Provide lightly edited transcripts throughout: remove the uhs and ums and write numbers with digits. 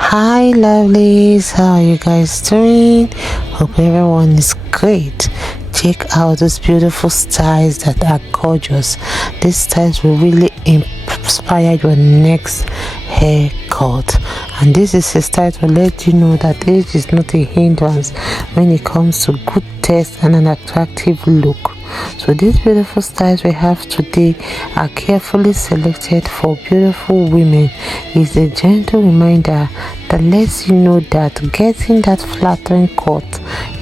Hi lovelies, how are you guys doing? Hope everyone is great. Check out these beautiful styles that are gorgeous. These styles will really inspire your next haircut, and this is a style to let you know that age is not a hindrance when it comes to good taste and an attractive look. So these beautiful styles we have today are carefully selected for beautiful women. It's a gentle reminder that lets you know that getting that flattering cut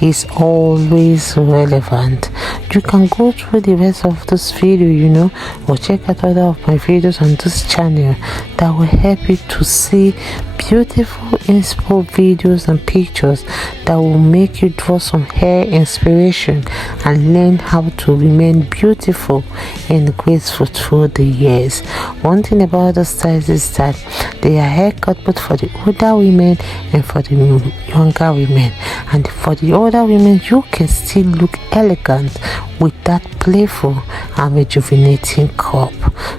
is always relevant. You can go through the rest of this video, or check out other of my videos on this channel that will help you to see beautiful inspo videos and pictures that will make you draw some hair inspiration and learn how to remain beautiful and graceful through the years. One thing about the styles is that they are haircut both for the older women and for the younger women, and for the older women you can still look elegant with that playful and rejuvenating crop.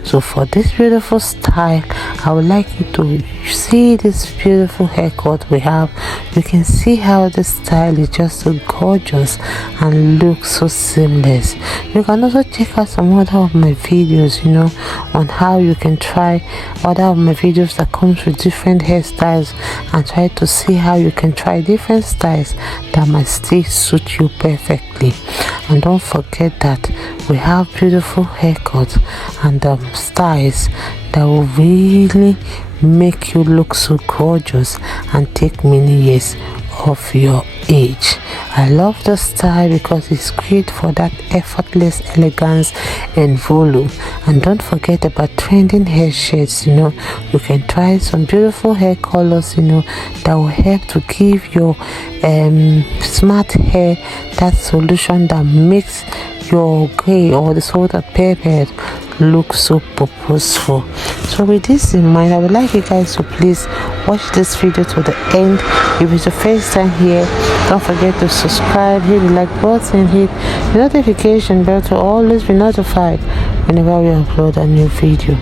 So for this beautiful style, I would like you to see this beautiful haircut we have. You can see how this style is just so gorgeous and looks so seamless. You can also check out some other of my videos, on how you can try other of my videos that comes with different hairstyles, and try to see how you can try different styles that might still suit you perfectly. And don't forget that we have beautiful haircuts and styles that will really make you look so gorgeous and take many years of your age. I love the style because it's great for that effortless elegance and volume. And don't forget about trending hair shades. You can try some beautiful hair colors that will help to give your smart hair that solution that makes your gray or the sort of tapered look so purposeful. So with this in mind, I would like you guys to please watch this video to the end. If it's your first time here, don't forget to subscribe, hit the like button, hit the notification bell to always be notified whenever we upload a new video.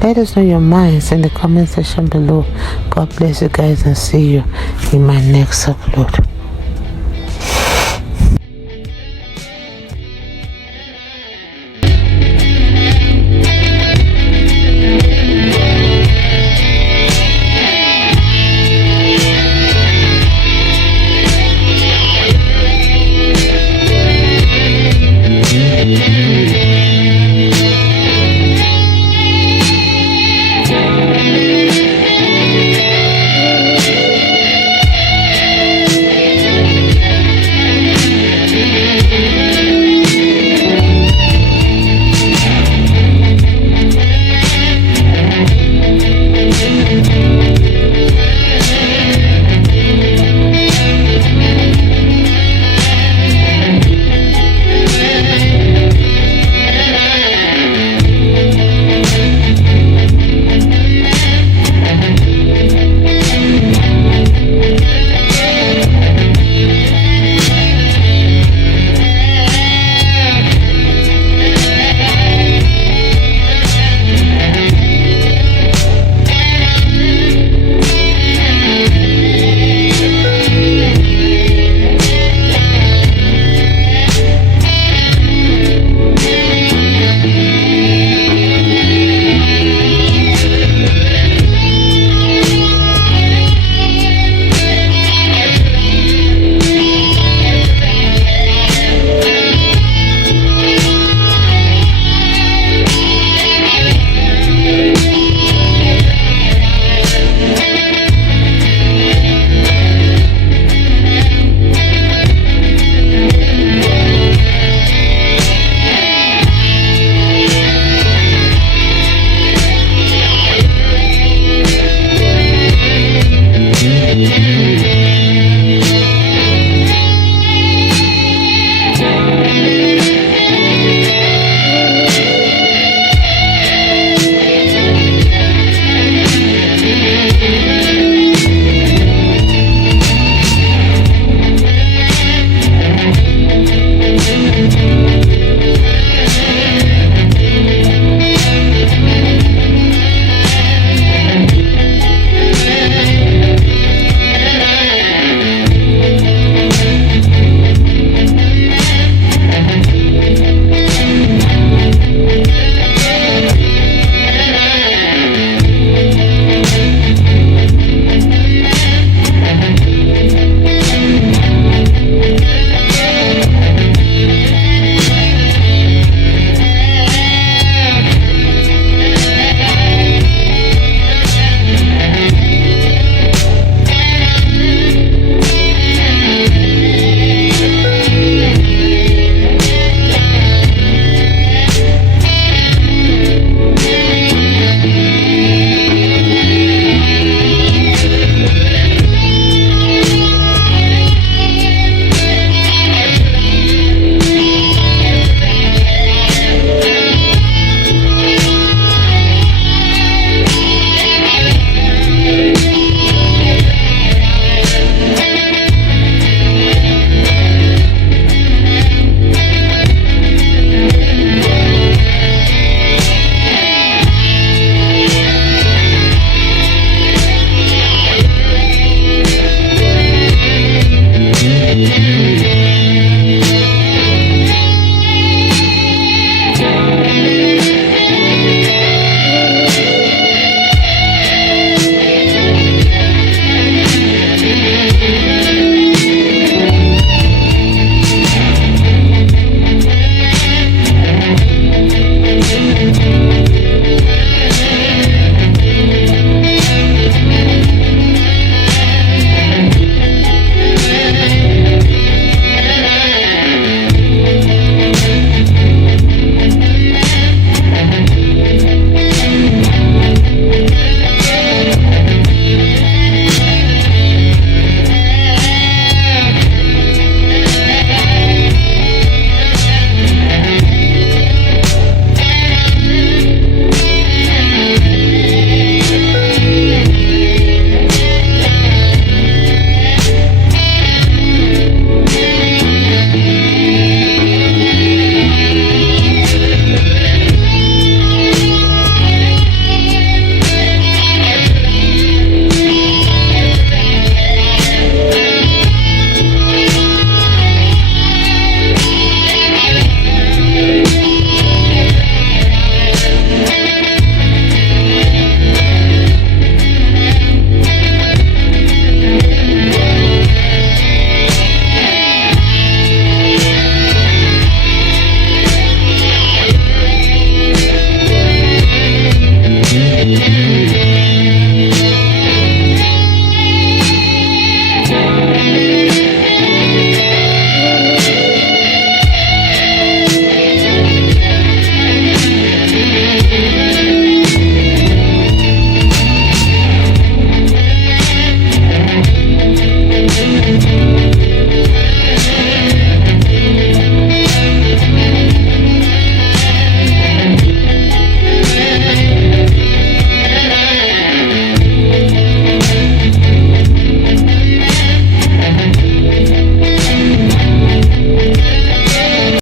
Let us know your minds in the comment section below. God bless you guys, and see you in my next upload.